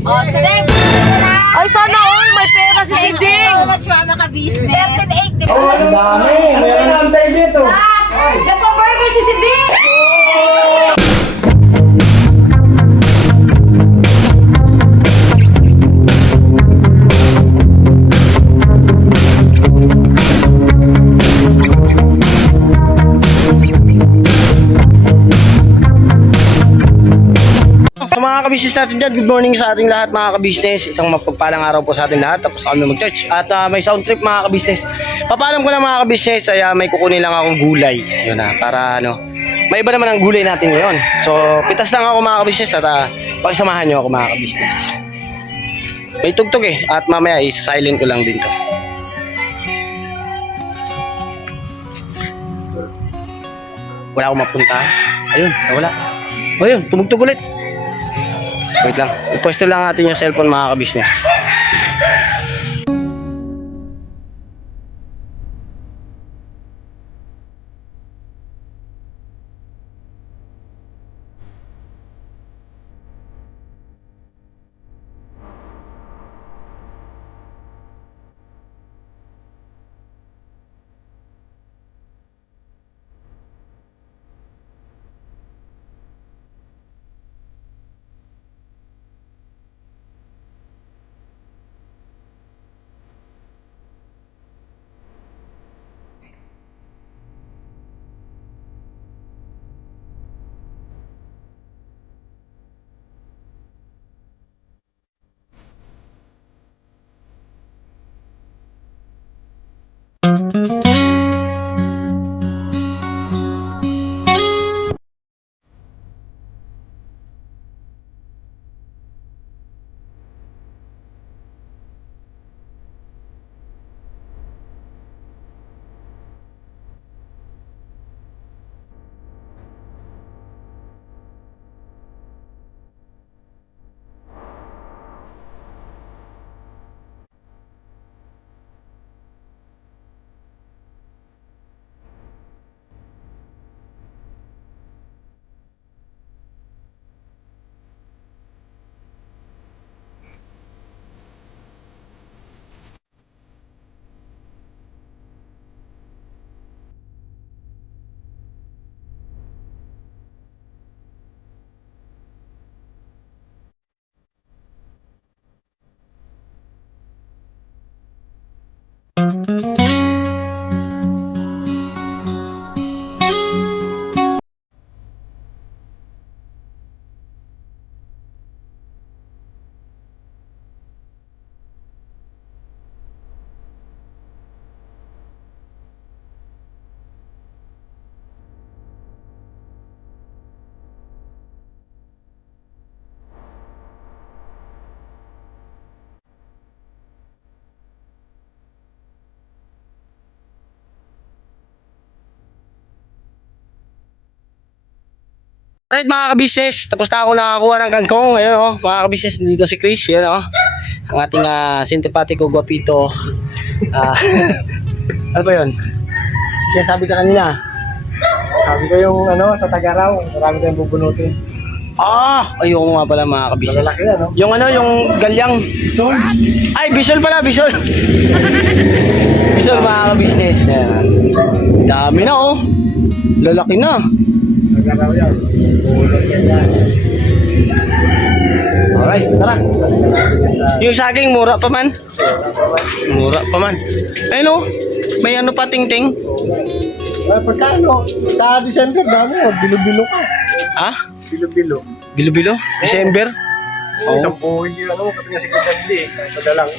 Oh, so then, Ay, sana all. May pera si thank you Siding. so much, mama ka-business. 38, di ba? Oh, ang dami. Meron na antay dito. Nagpa-burger si Siding! Sa mga kabisnes natin dyan, good morning sa ating lahat mga kabisnes. Isang mapagpalang araw po sa ating lahat. Tapos kami mag-church. At may sound trip mga kabisnes. Papaalam ko lang mga kabisnes, ay may kukunin lang akong gulay. Yun na, para may iba naman ang gulay natin ngayon. So, pitas lang ako mga kabisnes at pakisamahan nyo ako mga kabisnes. May tugtog eh. At mamaya is-silent ko lang din to. Wala akong mapunta. Ayun, nawala. Ayun, tumugtog ulit. Wait lang. Ipwesto lang natin yung cellphone mga kabisnes. Alright mga kabisnes, tapos na ako nakakuha ng kangkong. Ayun oh, mga kabisnes, dito si Chris. Yan oh, ang ating sintipatiko guwapito. Ano ba yun? Siya sabi ka kanina. Sabi ko yung sa Tagaraw, marami tayong bubunutin. Ayoko nga pala mga kabisnes. Malalaki yan, no? Yung yung galyang. Bisol? Ay, bisol pala, bisol. Bisol mga kabisnes. Yan. Dami na oh. Lalaki na. Tagaraw yan. Bubunutin yan. Alright, tara. Yung saging, mura pa man. Mura pa man. Ayun oh, may ano pa ting-ting. Pagkano? Sa December dami, bilo-bilo ka. Ha? Bilo-bilo. Bilo-bilo? December? Isang buhay yun, kasi nga si Kutandi, madalang.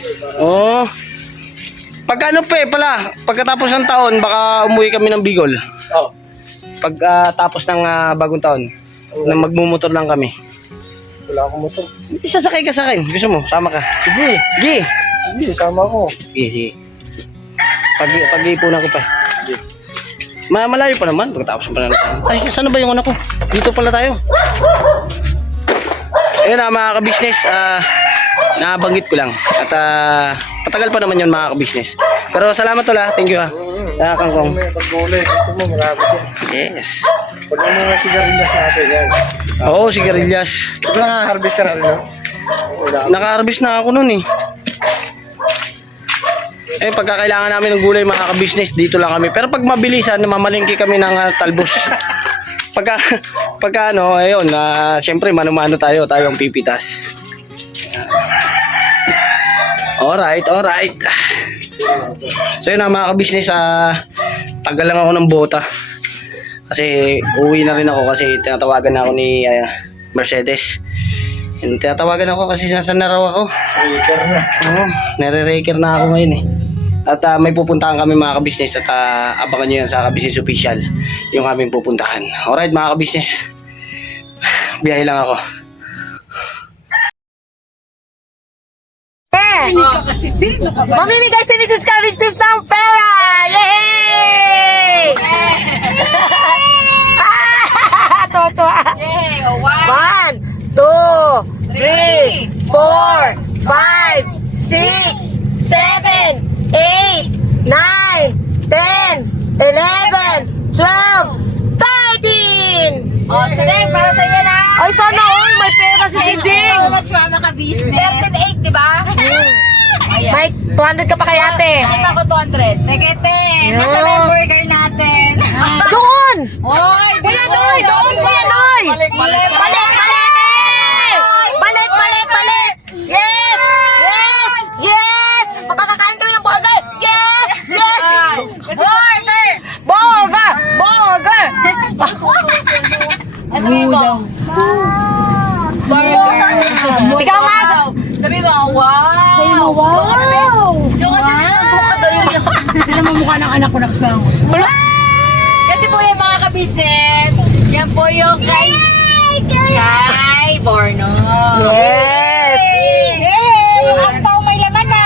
Oh. Pagkano pala, pagkatapos ng taon, baka umuwi kami ng Bicol. Oh. Pagkatapos ng bagong taon, na magmumotor lang kami. Wala akong motor. Isasakay ka sa akin. Gusto mo? Sama ka. Sige. Sige. Sige, sama ko. Sige, sige. Pag-iipunan ko pa. Sige. Malayo pa naman. Pagkatapos ng pananatan. Ay, saan ba yung ano ko? Dito pala tayo. Ayun na mga kabisnes. Nabanggit ko lang. At patagal pa naman yun mga kabisnes. Pero salamat tol ha. Thank you ha. Kangkong. Pag-uli, gusto mo, marami yan. Yes. Pag ano mga sigarilyas natin yan. Oo, sigarilyas. Ito naka-harvest ka na rin, no? Wala. Naka-harvest na ako nun eh. Eh, pagka kailangan namin ng gulay mga ka-business, dito lang kami. Pero pag mabilisan, mamalingki kami ng talbos. Pagka ano, ayun, syempre mano-mano tayo ang pipitas. Alright. So yun mga ka-business, tagal lang ako ng bota. Kasi uwi na rin ako kasi tinatawagan na ako ni Mercedes. And tinatawagan ako kasi nasa na raw ako. Shaker na. Oo, nare-raker na ako ngayon eh. At may pupuntahan kami mga ka-business at abangan nyo yan sa ka-business official yung aming pupuntahan. Alright mga ka-business, biyahe lang ako. Mamimigay si Mrs. Ka-Business ng pera! Yay! Toto. Yay! 1, 2, 3, 4, 5, 6, 7, 8, 9, 10, 11, 12, 13! Oh, Sideng, para sa'yo na. Ay, sana all may pera si Thank you Siding! so much, Mama Ka-Business. 13.8, di ba? Ayan. May 200 ka pa kay ate. Sakit ako 200. Sige, te. Nasa na yung burger natin. Doon! Oy, Kuya Noy! Doon, Kuya Noy! Balik! Balik! Yes! Makakakain kami ng burger! Yes! Burger! Sabi mo. Burger. Ikaw nga! Sabi mo, wow. Sabi mo, wow! Yung Tignan mo mukha ng anak ko na kasama. Kasi po yung mga ka-business, yan po yung kay Borno. Yes! Ang pao may laman na.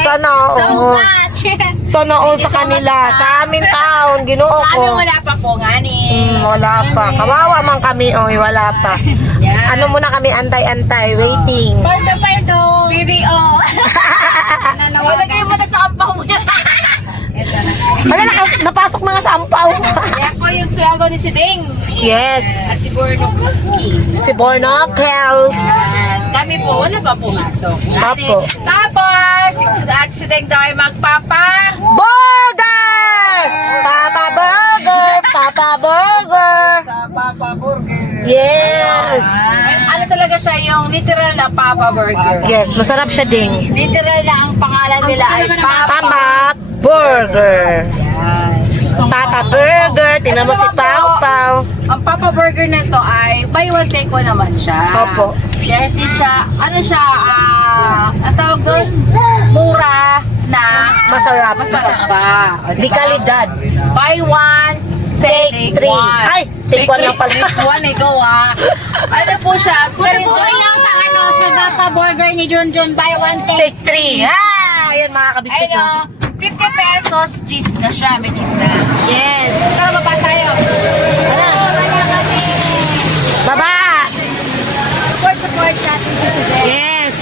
Sana So all. much. Sana all sa kanila. Sa amin taon, ginoo Sa ko. amin wala pa po nga ni. Wala pa. Kawawa man kami, oy, wala pa. Yan. Ano muna kami, antay-antay, waiting. Paldo. Video. Ilagay mo na sa ampaw mo yan. Ano, napasok na nga sa ampaw. Yan po yung sweldo ni Siding. Yes. At si Borno. Si Bornokels. Kami po, wala pa pumasok. Apo. Tapos, at si Deng daw ay magpapa. Burger! Papa Burger! Papa Burger! Papa Burger. Yes! Ano talaga siya, yung literal na Papa Burger. Yes, masarap siya ding. Literal na ang pangalan nila ay Papa. Papa Burger. Papa Burger. Tingnan mo si Pau Pau. Ang Papa Burger na to ay buy one take one naman siya. Opo. Kaya hindi siya, ano siya, ang tawag doon, mura na Masarap. masarap pa. Di kalidad. Buy one, Take 3. Ay, take 1 lang pala. Take one, ikaw Ano po siya? Pero po yung sa sa Papa Burger ni Junjun, buy one take. Take 3. Ayan mga kabisnes. Ayun, 50 pesos, cheese na siya. May cheese na. Yes. Tara, baba tayo. Baba. Support natin si Sideng. Yes.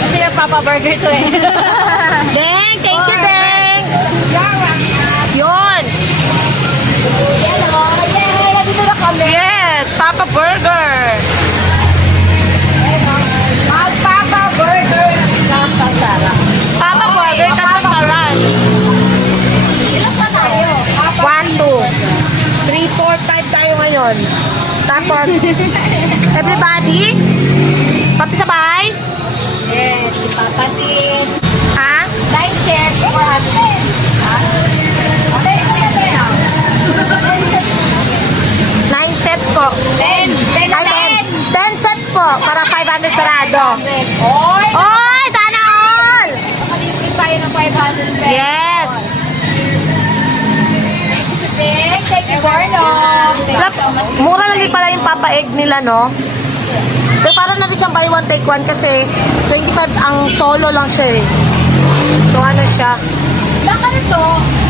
Kasi yung Papa Burger to eh. Deng, thank you, Deng. Yun. Dito na kami. Yes, Papa Burger. Mag-Papa Burger na kasarap. Papa Burger kasasaran. Ilan pa tayo? 1, 2, 3, 4, 5 tayo ngayon. Tapos, everybody, pati sabay. Yes, si Papa din. Ha? 9 cents for 100. Ha? 10 cents na. 9 set po. 10 Ay, 10 set po. Para 500 sarado. Oy! Oy, sana all! Nakalibre tayo ng 500 pesos. Yes. Thank you, Borno. Mura lang din pala yung Papa Egg nila, no? Pero parang na rin siyang buy one take one kasi 25 ang solo lang siya eh. So ano siya? Baka nito,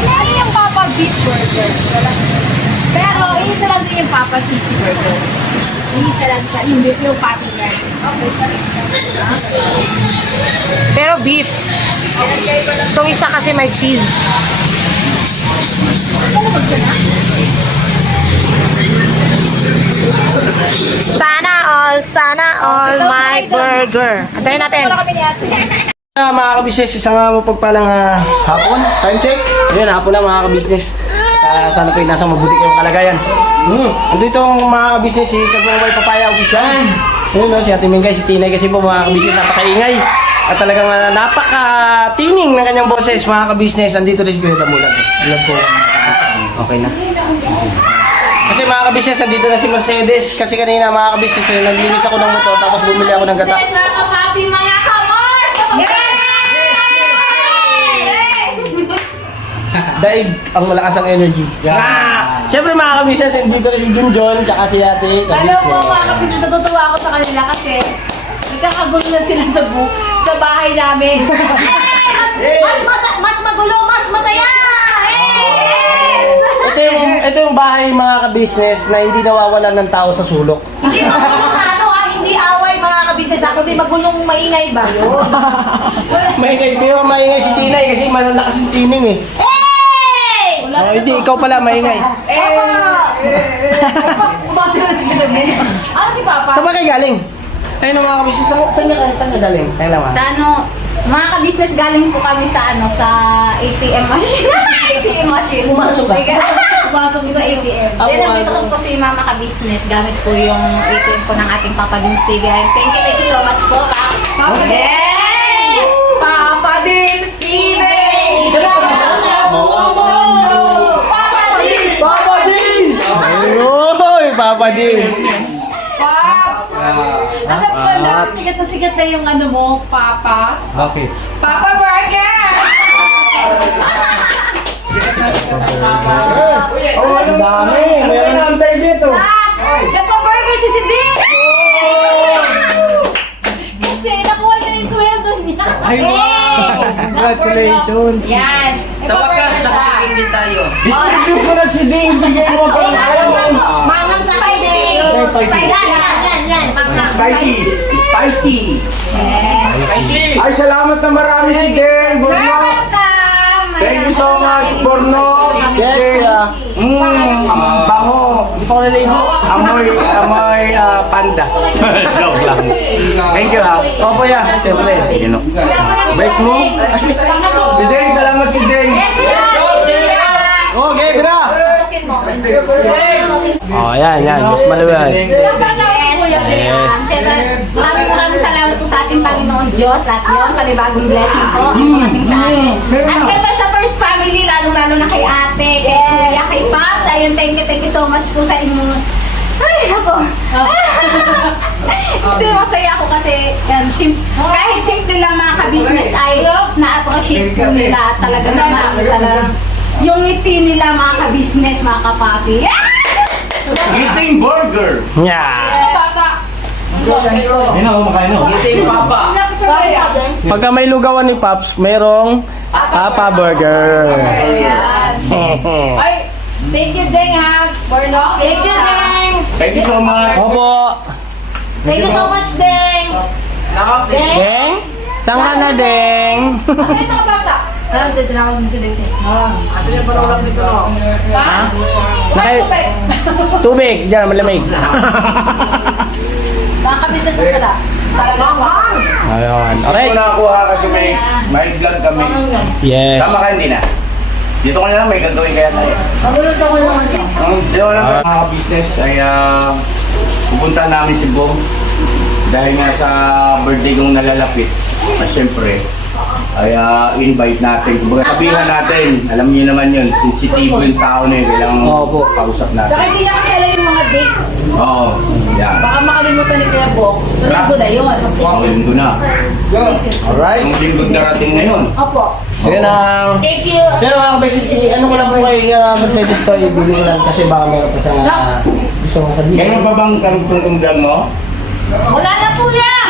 ano yung Papa Beef Burger? Pero, isa lang din yung Papa Cheesy Burger. Isa lang siya, yung patty niya. Pero beef. Itong isa kasi may cheese. Sana all my burger. Antayin natin. Wala kami ni ate. Mga kabisnes, isang mapagpalang hapon. Time check. Ayun, hapon na mga kabisnes. Sana po nasa mabuti kayong kalagayan. Andito yung mga kabisnes, si Kagmamay Papaya Official. Ayun, no, si Ate Mingay, si Tinay kasi po mga kabisnes, napakaingay. At talagang napaka-tining ng kanyang boses mga kabisnes. Andito rin si Beda Mulag. Alam po. Okay na. Kasi mga kabisnes, nandito na si Mercedes. Kasi kanina mga kabisnes, naglinis ako ng motor tapos bumili ako ng gata. Welcome happy mga kamors! Daig ang malakas ang energy. Siyempre mga kabisnes, nandito rin si Junjon, tsaka si Ate Alam mo, Kabisnes. mga kapatid, natutuwa ako sa kanila kasi nagkakagulo na sila sa bahay namin. Mas magulo, mas masaya! Ito yung bahay mga kabisnes na hindi nawawalan ng tao sa sulok. Hindi magulong na hindi away mga kabisnes ako, hindi magulong maingay ba yun? Maingay, pero maingay si Tinay kasi malalakas yung tining eh. Oh, hindi, ikaw pala maingay. Umasa na si Kinabi. Ano si Papa? Saan ba kayo galing? Ayun ang mga kabisnes, saan ka galing? Kaya lang Sa mga ka-business galing po kami sa sa ATM machine. ATM machine. Pumasok ka? Pumasok sa ATM. Ako, Then nandito ko po si Mama ka-business gamit po yung ATM po ng ating Papa Dings TV. Thank you so much po, Paps. Papa Dings! Papa Dings TV! Papa Dings! Papa Dins! Oy, Papa Dins! Paps! Alam ko na, sikat na yung ano mo, Papa. Okay. Papa Burger! Oh, ang dami! Meron na antay dito. Nagpa-burger si Siddiq! Kasi nakuha niya yung sweldo niya. Ay, wow! Congratulations! Yan. Sa wakas, nakatikim din tayo. Distribute ko na si Ding! Bigay mo pa ng Manang sa Spicy. Yan. Spicy! Spicy! Ay, salamat na marami si Den, Borno. Thank you so much, Borno. Yes, Ang bango. Hindi pa ko naligo. Amoy panda. Joke lang. Thank you, ha. Opo yan, siyempre. Bait mo. Si Den, salamat si Den. Okay, bira! Oh, yan. Mas maluwag. Yes. Maraming salamat po sa ating Panginoon Diyos at yun, panibagong blessing po dumating sa atin. At syempre sa first family, lalo-lalo na kay ate, kay kuya, kay Pops. Ayun, thank you so much po sa inyong... Ay, ako. Hindi, masaya ako kasi kahit simple lang mga ka-business ay na-appreciate po nila at talaga naman. Yung ngiti nila mga ka-business, mga kapapi. Eating burger. Yeah. Hindi na ako makain, no? Ito yung papa. Pagka may lugawan ni Pops, mayroong Papa Burger. Ay, thank you, Deng, ha? Borno. Thank you, Deng! Thank you so much. Opo. Thank you so much, Deng! Deng? Saan ka na, Deng? Ano ito ka bata? Tapos dito na ako din si Deng. Asan yung panulang dito, no? Ha? Nakay- Tubig, dyan, malamig. Mga kabisnes na sila. Talagang hang! Ayun. Dito Okay. ko nakakuha kasi may vlog kami. Yes. Tama ka, hindi na. Dito ko na lang, may gagawin kaya tayo. Magulot ako naman ito. Dito ko lang mga business ay pupunta namin si Bob dahil nga sa birthday kong nalalapit. Siyempre, ay invite natin. Kumbaga sabihan natin, alam niyo naman yun, sensitive yung tao na yun, kailangan kausap natin. Saka hindi na kasi alam yung mga date. Oo, yan. Baka makalimutan ni Kuya Bok. Sa linggo na yun. Ang linggo na. Alright. Ang linggo darating ngayon. Opo. Yun ang... Thank you. Pero mga beses, ano ko lang po kayo Mercedes to, ibili ko lang kasi baka meron pa siyang gusto mo sabihin. Ngayon pa bang karugtong vlog mo? Wala na po yan.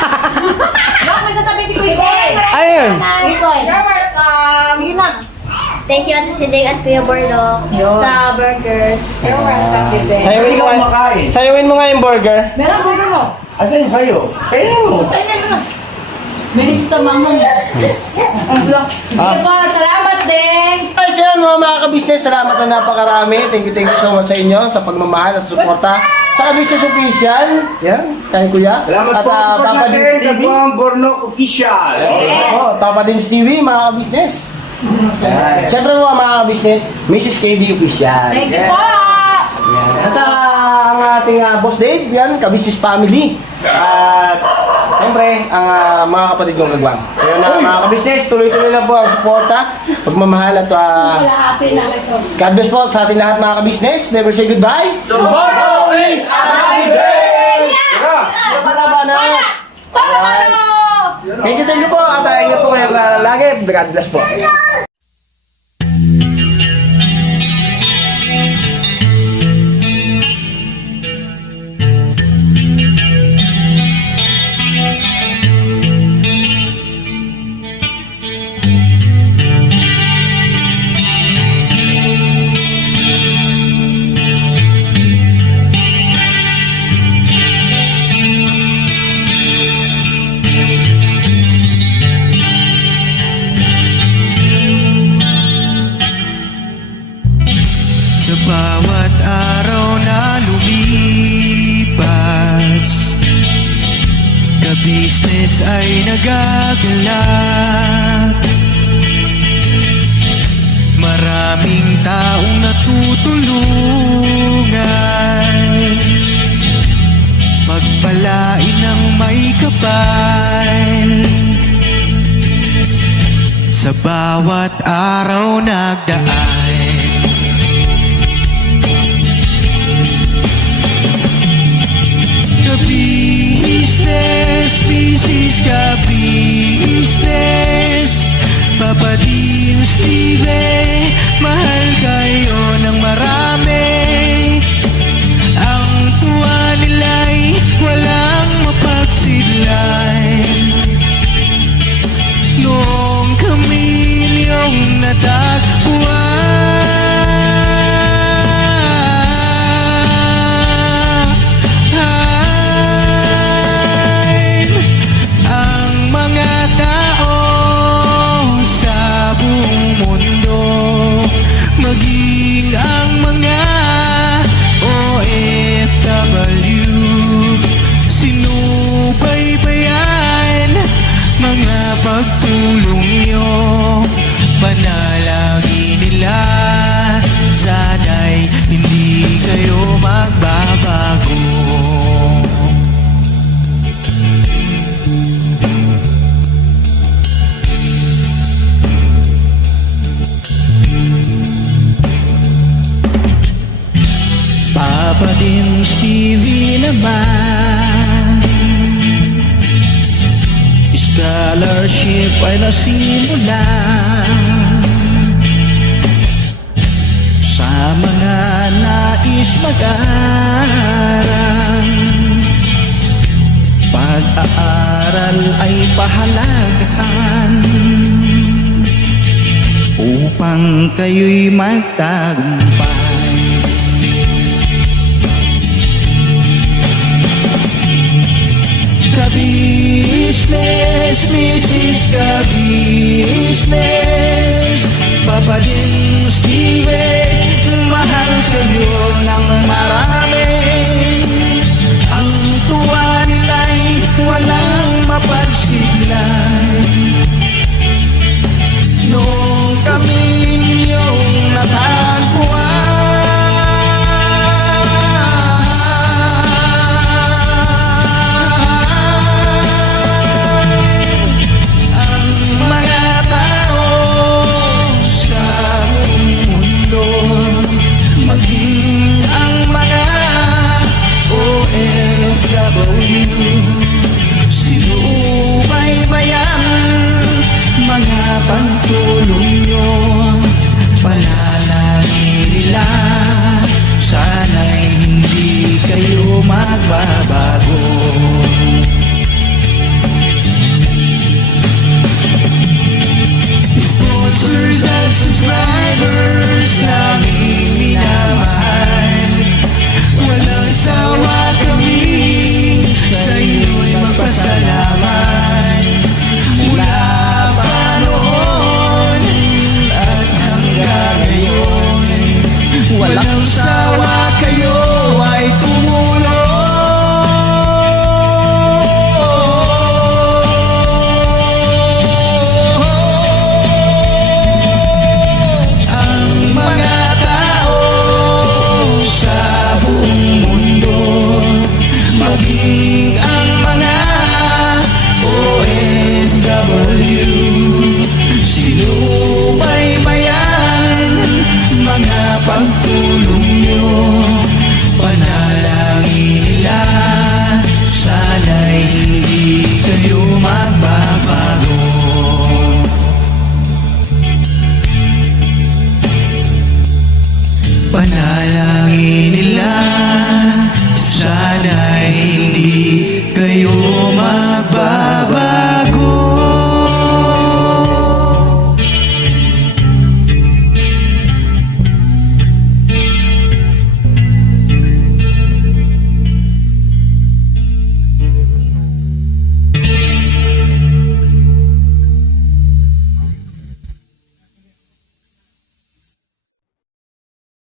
Bakit may sasabihin si Kuya Deng? Ayun! You're welcome. Yun na. Thank you Ate Siding at Kuya Borlo sa burgers. You're welcome, bebe. Sayawin mo nga, Kumakain. sayawin mo nga yung burger. Meron ko mo. Asan yung sayo? Kaya mo. Ay, na. Minit sa mangon. Sige po, salamat Deng! Alright, so yan mga ka-business, salamat na napakarami. Thank you so much sa inyo sa pagmamahal at suporta sa ka-business official. Yan, kay Kuya. Salamat At po sa support Papa Dins natin, TV. Kabuang Bornok Official. Oh, Papa Dins TV, mga ka-business. Siyempre po mga ka-business, Mrs. KB Official. Thank you po! Yan. At ang ating boss Dave, yan, ka-business family. At siyempre, ang mga kapatid kong kagwang. So yun na mga ka-business, tuloy-tuloy lang po ang suporta, pagmamahal at God bless po sa ating lahat mga ka-business. Never say goodbye. Tomorrow is another day! Palabanan! Thank you po. At ingat po kayo lagi. God bless po. Sa bawat araw na lumipas, ka-business ay nagagalak. Maraming taong natutulungan, pagpalain ng may kapal. Sa bawat araw nagdaan, ka-business, business ka-business, Papa Dins TV, mahal kayo ng marami. Ang tuwa nila'y walang mapagsidlan. Noong kami niyong natagpuan, ang mga tao sa buong mundo, maging ang mga OFW, sinubaybayan mga pagtulong nyo, panalangin nila, sana'y hindi kayo magbabago. Papa Dins TV naman, scholarship ay nasimula sa mga nais mag-aral. Pag-aaral ay pahalagahan upang kayo'y magtagumpay. Ka-business, Mrs. Ka-business, Papa Dins TV, mahal kayo ng marami. Ang tuwa nila'y walang mapagsidlan. Noong kami ninyong natagpuan, ang mga tao sa buong mundo, maging ang mga magbabalik.